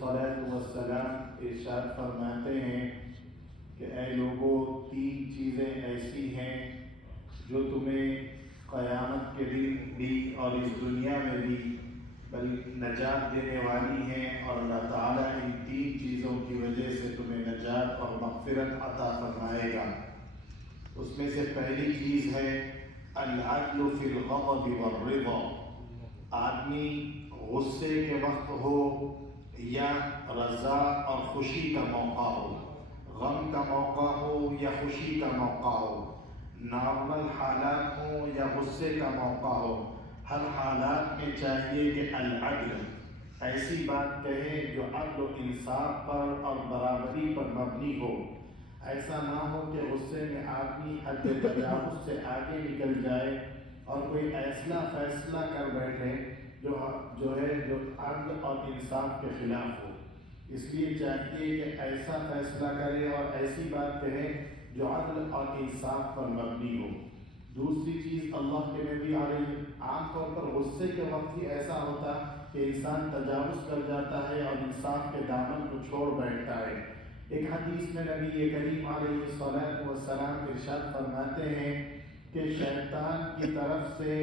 والسلام ارشاد فرماتے ہیں کہ اے لوگوں، 3 چیزیں ایسی ہیں جو تمہیں قیامت کے دن بھی اور اس دنیا میں بھی نجات دینے والی ہیں، اور اللہ تعالیٰ ان 3 چیزوں کی وجہ سے تمہیں نجات اور مغفرت عطا فرمائے گا۔ اس میں سے پہلی چیز ہے العدل فی الغضب والرضا۔ آدمی غصے کے وقت ہو یا رضا اور خوشی کا موقع ہو، غم کا موقع ہو یا خوشی کا موقع ہو، نارمل حالات ہوں یا غصے کا موقع ہو، ہر حالات میں چاہیے کہ العدل ایسی بات کہے جو عدل و انصاف پر اور برابری پر مبنی ہو۔ ایسا نہ ہو کہ غصے میں آدمی حد تجاوز سے آگے نکل جائے اور کوئی ایسا فیصلہ کر بیٹھے جو عدل اور انصاف کے خلاف ہو۔ اس لیے چاہیے کہ ایسا فیصلہ کرے اور ایسی بات کہے جو عدل اور انصاف پر مبنی ہو۔ دوسری چیز، اللہ کے نبی علیہ عام طور پر غصے کے وقت ہی ایسا ہوتا کہ انسان تجاوز کر جاتا ہے اور انصاف کے دامن کو چھوڑ بیٹھتا ہے۔ ایک حدیث میں نبی کریم علیہ السلام ارشاد فرماتے ہیں کہ شیطان کی طرف سے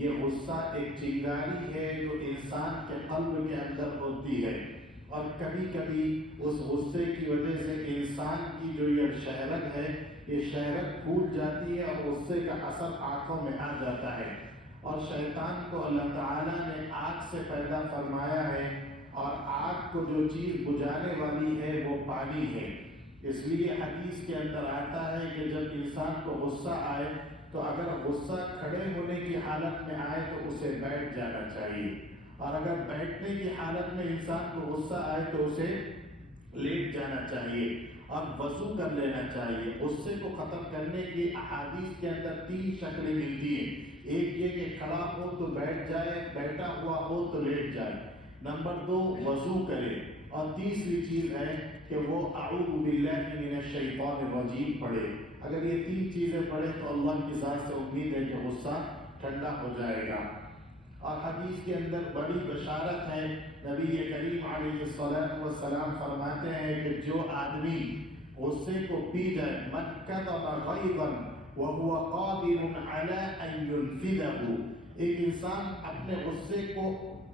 یہ غصہ ایک چنگاری ہے جو انسان کے قلب کے اندر ہوتی ہے، اور کبھی کبھی اس غصے کی وجہ سے انسان کی جو یہ شہرت ہے، یہ شہرت پھوٹ جاتی ہے اور غصے کا اثر آنکھوں میں آ جاتا ہے۔ اور شیطان کو اللہ تعالیٰ نے آگ سے پیدا فرمایا ہے، اور آگ کو جو چیز بجھانے والی ہے وہ پانی ہے۔ اس لیے حدیث کے اندر آتا ہے کہ جب انسان کو غصہ آئے تو اگر غصہ کھڑے ہونے کی حالت میں آئے تو اسے بیٹھ جانا چاہیے، اور اگر بیٹھنے کی حالت میں انسان کو غصہ آئے تو اسے لیٹ جانا چاہیے اور وضو کر لینا چاہیے۔ غصے کو ختم کرنے کی احادیث کے اندر 3 شکلیں ملتی ہیں۔ ایک یہ کہ کھڑا ہو تو بیٹھ جائے، بیٹھا ہوا ہو تو لیٹ جائے۔ نمبر 2 وضو کرے، اور تیسری چیز ہے کہ وہ اعوذ باللہ من الشیطان الرجیم پڑھے۔ اگر یہ 3 چیزیں پڑھے تو اللہ کی ذات سے امید ہے کہ غصہ ٹھنڈا ہو جائے گا۔ اور حدیث کے اندر بڑی بشارت ہے، نبی کریم علیہ السلام فرماتے ہیں کہ جو آدمی غصے کو پی جائے، من کظم غیظا وهو قادر على ان ينفذه، ایک انسان اپنے غصے کو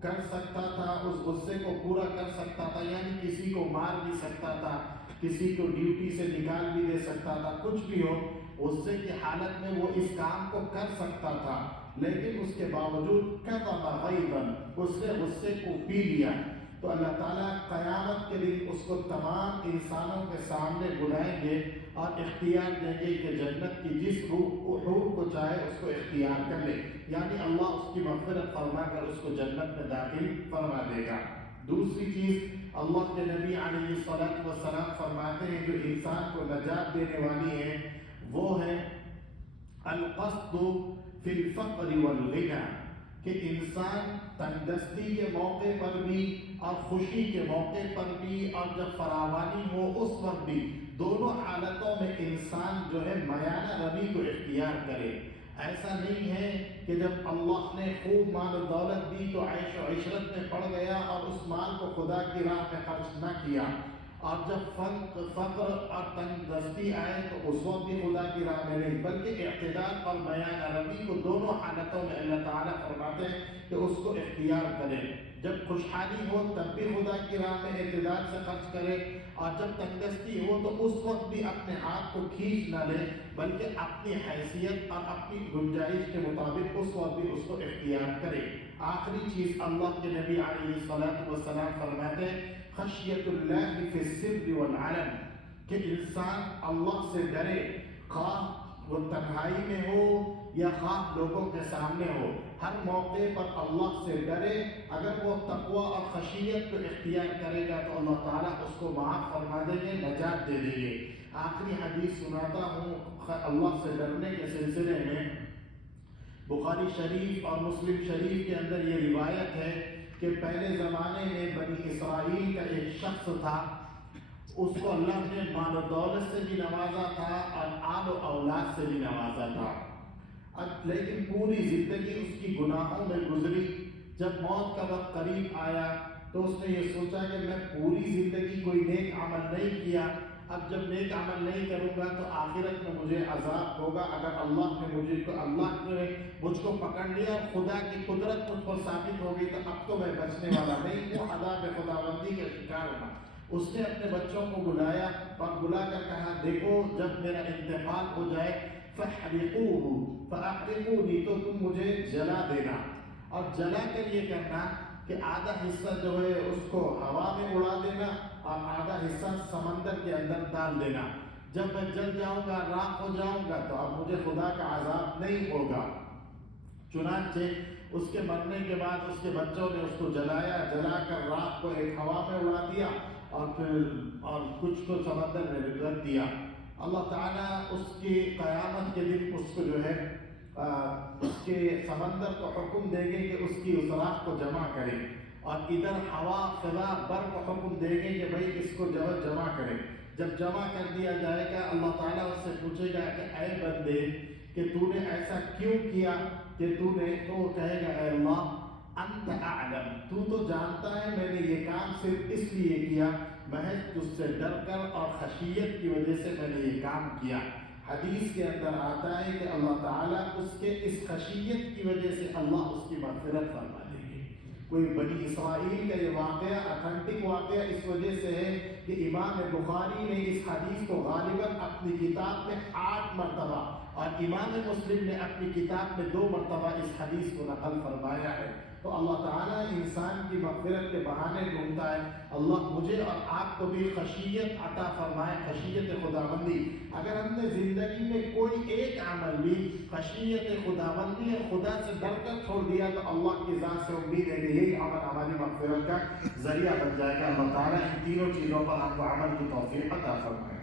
کر سکتا تھا، اس غصے کو پورا کر سکتا تھا، یعنی کسی کو مار بھی سکتا تھا، کسی کو ڈیوٹی سے نکال بھی دے سکتا تھا، کچھ بھی ہو، غصے کی حالت میں وہ اس کام کو کر سکتا تھا، لیکن اس کے باوجود کظم غیظا، اس نے غصے کو پی لیا، تو اللہ تعالیٰ قیامت کے دن اس کو تمام انسانوں کے سامنے بلائیں گے اور اختیار دیں گے کہ جنت کی جس حور کو چاہے اس کو اختیار کر لے، یعنی اللہ اس کی مغفرت فرما کر اس کو جنت میں داخل فرما دے گا۔ دوسری چیز، اللہ کے نبی علیہ السلام فرماتے ہیں جو انسان کو نجات دینے والی ہے، وہ ہے القصد فی الفقر والغنى، کہ انسان تندرستی کے موقع پر بھی اور خوشی کے موقع پر بھی اور جب فراوانی ہو اس وقت بھی، دونوں حالتوں میں انسان جو ہے میانہ روی کو اختیار کرے۔ ایسا نہیں ہے کہ جب اللہ نے خوب مال و دولت دی تو عیش و عشرت میں پڑ گیا اور اس مال کو خدا کی راہ میں خرچ نہ کیا، اور جب فقر اور تندرستی آئے تو اس وقت بھی خدا کی راہ میں نہیں، بلکہ اعتدال اور میانہ روی کو دونوں حالتوں میں اللہ تعالیٰ فرماتے ہیں کہ اس کو اختیار کرے۔ جب خوشحالی ہو تب بھی خدا کی راہ میں اعتدال سے خرچ کرے، اور جب تندرستی ہو تو اس وقت بھی اپنے ہاتھ کو کھینچ نہ لے، بلکہ اپنی حیثیت اور اپنی گنجائش کے مطابق اس وقت بھی اس کو اختیار کرے۔ آخری چیز، اللہ کے نبی علیہ السلام فرماتے ہیں خشیت اللہ فی السر والعلن، کہ انسان اللہ سے ڈرے، خواہ وہ تنہائی میں ہو یا خواہ لوگوں کے سامنے ہو، ہر موقع پر اللہ سے ڈرے۔ اگر وہ تقوی اور خشیت کو اختیار کرے گا تو اللہ تعالیٰ اس کو معاف فرما دیں گے، نجات دے دیں گے۔ آخری حدیث سناتا ہوں اللہ سے ڈرنے کے سلسلے میں۔ بخاری شریف اور مسلم شریف کے اندر یہ روایت ہے کہ پہلے زمانے میں بنی اسرائیل کا ایک شخص تھا، اس کو اللہ نے مال و دولت سے بھی نوازا تھا اور آل و اولاد سے بھی نوازا تھا، لیکن پوری زندگی اس کی گناہوں میں گزری۔ جب موت کا وقت قریب آیا تو اس نے یہ سوچا کہ میں پوری زندگی کوئی نیک عمل نہیں کیا، اب جب نیک عمل نہیں کروں گا تو آخرت میں مجھے عذاب ہوگا، اگر اللہ نے مجھ کو پکڑ لیا اور خدا کی قدرت مجھ پر ثابت ہو گئی تو اب تو میں بچنے والا نہیں ہوں، عذاب خداوندی کا شکار ہوں۔ اس نے اپنے بچوں کو بلایا اور بلا کر کہا دیکھو جب میرا انتقال ہو جائے فَاحْرِقُوهُ فَأَحْرِقُونِي تو تم مجھے جلا دینا، اور جلا کر یہ کرنا کہ آدھا حصہ جو ہے اس کو ہوا میں اڑا دینا اور آدھا حصہ سمندر کے اندر ڈال دینا، جب میں جل جاؤں گا راکھ ہو جاؤں گا تو اب مجھے خدا کا عذاب نہیں ہوگا۔ چنانچہ اس کے مرنے کے بعد اس کے بچوں نے اس کو جلایا، جلا کر راکھ کو ایک ہوا میں اڑا دیا اور کچھ کو سمندر میں رکھ دیا۔ اللہ تعالیٰ اس کی قیامت کے دن اس کو جو ہے اس کے سمندر کو حکم دے گے کہ اس کی اس راکھ کو جمع کرے، اور ادھر ہوا فضا بر کو حکم دے گے کہ بھائی اس کو جمع کرے۔ جب جمع کر دیا جائے گا اللہ تعالیٰ اس سے پوچھے گا کہ اے بندے کہ تو نے ایسا کیوں کیا کہ تو کہے گا اے اللہ انت اعلم، تو جانتا ہے میں نے یہ کام صرف اس لیے کیا، محض تجھ سے ڈر کر اور خشیت کی وجہ سے میں نے یہ کام کیا۔ حدیث کے اندر آتا ہے کہ اللہ تعالیٰ اس کے اس خشیت کی وجہ سے اللہ اس کی مغفرت فرما دیں گے۔ کوئی بنی اسرائیل کا یہ واقعہ اتھینٹک واقعہ اس وجہ سے ہے کہ امام بخاری نے اس حدیث کو غالباً اپنی کتاب میں 8 مرتبہ اور امام مسلم نے اپنی کتاب میں 2 مرتبہ اس حدیث کو نقل فرمایا ہے۔ تو اللہ تعالیٰ انسان کی مغفرت کے بہانے ڈھونڈتا ہے۔ اللہ مجھے اور آپ کو بھی خشیت عطا فرمائے، خشیت خداوندی۔ اگر ہم نے زندگی میں کوئی ایک عمل بھی خشیت خداوندی اور خدا سے ڈر کر چھوڑ دیا تو اللہ کی ذات سے امید ہے کہ یہی عمل ہماری مغفرت کا ذریعہ بن جائے گا۔ اللہ تعالیٰ ان تینوں چیزوں پر ہم کو عمل کی توفیق عطا فرمائے۔